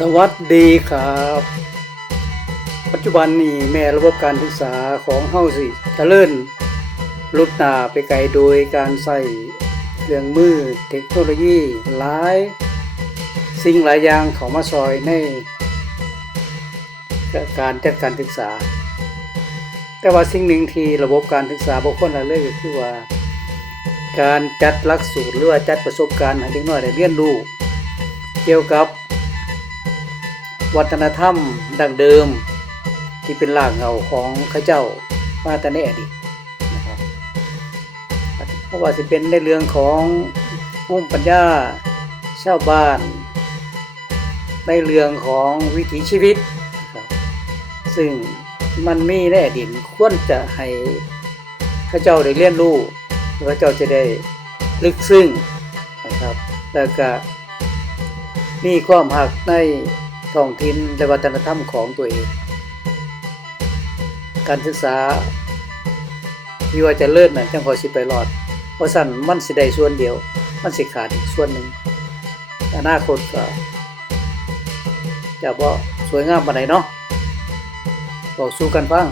สวัสดีครับ ปัจจุบันนี้แม่ระบบการศึกษาของเฮาสิเจริญลุดหนาไปไกลโดยการใส่เครื่องมือเทคโนโลยีหลาย สิ่งหลายอย่างเขามาซอยในการจัดการศึกษา แต่ว่าสิ่งหนึ่งที่ระบบการศึกษาบกพร่องหลายเลยก็คือว่า การจัดหลักสูตรหรือว่าจัดประสบการณ์ให้เด็กน้อยได้เรียนรู้เกี่ยวกับ วัฒนธรรมดั้งเดิม ที่เป็นรากเหง้าของข้าเจ้ามาแต่ในอดีตนะครับเพราะว่าสิเป็นในเรื่องของภูมิปัญญาชาวบ้าน ในเรื่องของวิถีชีวิตครับซึ่งมันมีในอดีตควรจะให้ข้าเจ้าได้เรียนรู้แล้าเจ้าจะได้ลึกซึ้งนะครับ แล้วก็มีความหักใน ท้องถิ่นและวัฒนธรรมของตัวเอง การศึกษาที่ว่าจะเลิศน่ะจังพอสิไปรอด เพราะสั่นมันสิได้ส่วนเดียว มันสิขาดอีกส่วนหนึ่งอนาคตก็จะบ่สวยงามปานใดเนาะบอกสู้กันฟัง